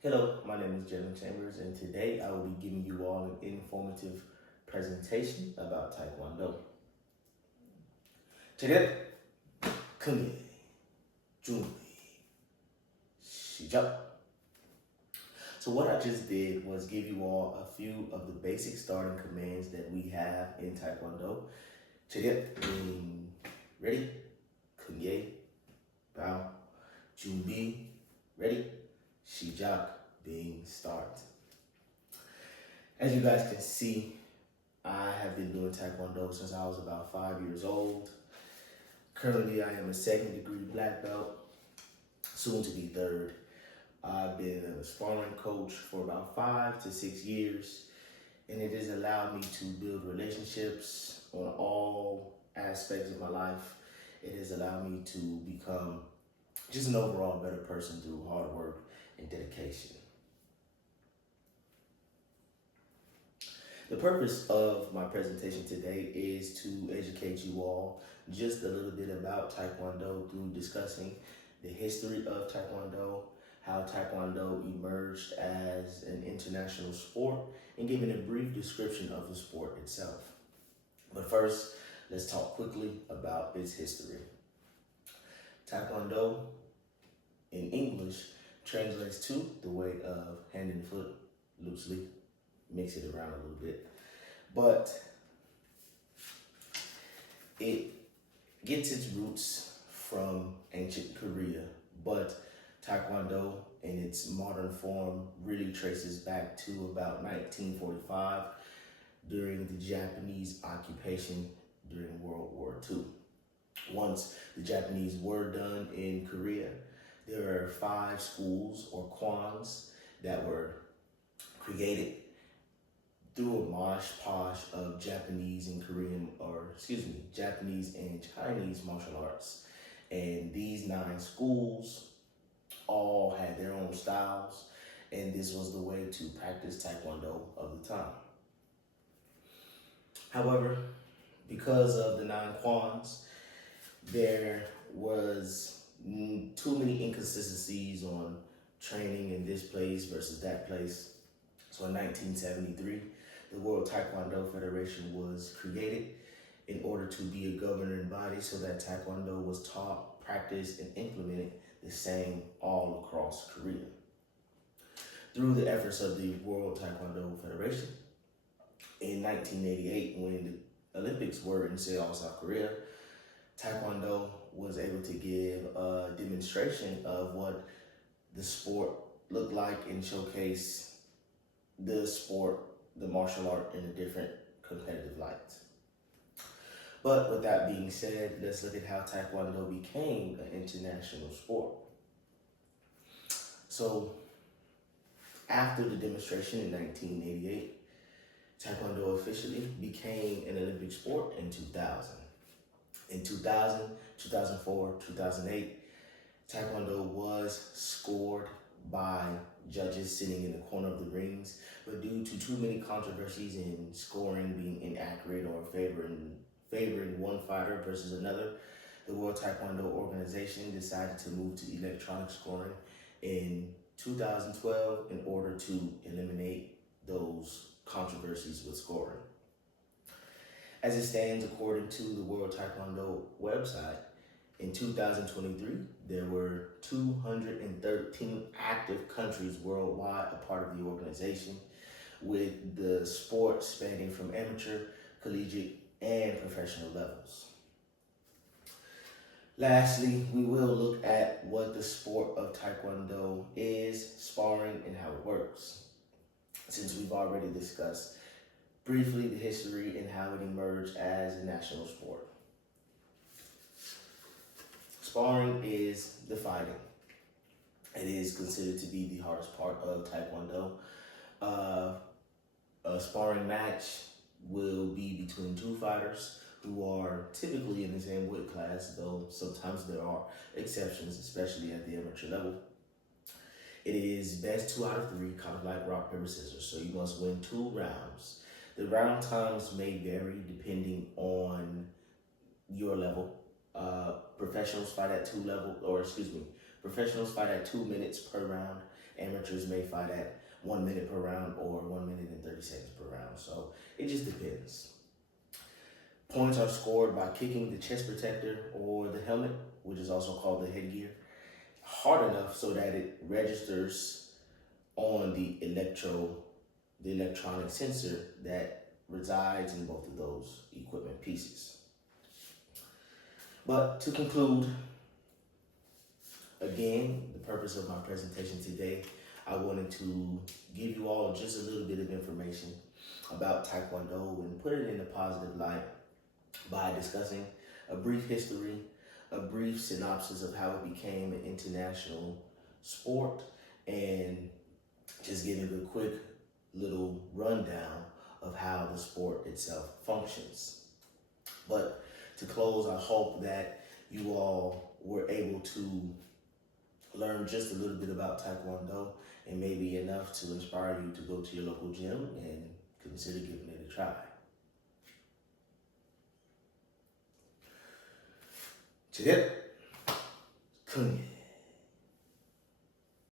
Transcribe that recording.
Hello, my name is Jalen Chambers, and today I will be giving you all an informative presentation about Taekwondo. Today, Kunye, Junbi, Shijap. So what I just did was give you all a few of the basic starting commands that we have in Taekwondo. Today, meaning ready, Kunye, bow, Junbi, ready, Shijak, being start. As you guys can see, I have been doing Taekwondo since I was about 5 years old. Currently, I am a second degree black belt, soon to be third. I've been a sparring coach for about 5 to 6 years, and it has allowed me to build relationships on all aspects of my life. It has allowed me to become just an overall better person through hard work and dedication. The purpose of my presentation today is to educate you all just a little bit about Taekwondo through discussing the history of Taekwondo, how Taekwondo emerged as an international sport, and giving a brief description of the sport itself. But first, let's talk quickly about its history. Taekwondo, in English, translates to the way of hand and foot, loosely. Mix it around a little bit. But it gets its roots from ancient Korea, but Taekwondo in its modern form really traces back to about 1945 during the Japanese occupation during World War II. Once the Japanese were done in Korea, there are 5 schools or kwans that were created through a mosh posh of Japanese and Japanese and Chinese martial arts. And these 9 schools all had their own styles, and this was the way to practice Taekwondo of the time. However, because of the 9 kwans, there was too many inconsistencies on training in this place versus that place. So in 1973, the World Taekwondo Federation was created in order to be a governing body so that Taekwondo was taught, practiced, and implemented the same all across Korea. Through the efforts of the World Taekwondo Federation, in 1988, when the Olympics were in Seoul, South Korea, Taekwondo was able to give a demonstration of what the sport looked like and showcase the sport, the martial art, in a different competitive light. But with that being said, let's look at how Taekwondo became an international sport. So after the demonstration in 1988, Taekwondo officially became an Olympic sport in 2000. In 2000, 2004, 2008, Taekwondo was scored by judges sitting in the corner of the rings, but due to too many controversies in scoring being inaccurate or favoring one fighter versus another, the World Taekwondo Organization decided to move to electronic scoring in 2012 in order to eliminate those controversies with scoring. As it stands, according to the World Taekwondo website, in 2023, there were 213 active countries worldwide a part of the organization, with the sport spanning from amateur, collegiate, and professional levels. Lastly, we will look at what the sport of Taekwondo is, sparring, and how it works. Since we've already discussed briefly the history and how it emerged as a national sport. Sparring is the fighting. It is considered to be the hardest part of Taekwondo. A sparring match will be between 2 fighters who are typically in the same weight class, though sometimes there are exceptions, especially at the amateur level. It is best 2 out of 3, kind of like rock, paper, scissors, so you must win 2 rounds. The round times may vary depending on your level. Professionals fight at 2 minutes per round, Amateurs may fight at 1 minute per round or 1 minute and 30 seconds per round. So it just depends. Points are scored by kicking the chest protector or the helmet, which is also called the headgear, hard enough so that it registers on the electronic sensor that resides in both of those equipment pieces. But to conclude, again, the purpose of my presentation today, I wanted to give you all just a little bit of information about Taekwondo and put it in a positive light by discussing a brief history, a brief synopsis of how it became an international sport, and just giving a quick little rundown of how the sport itself functions. But to close, I hope that you all were able to learn just a little bit about Taekwondo and maybe enough to inspire you to go to your local gym and consider giving it a try. 제, 큰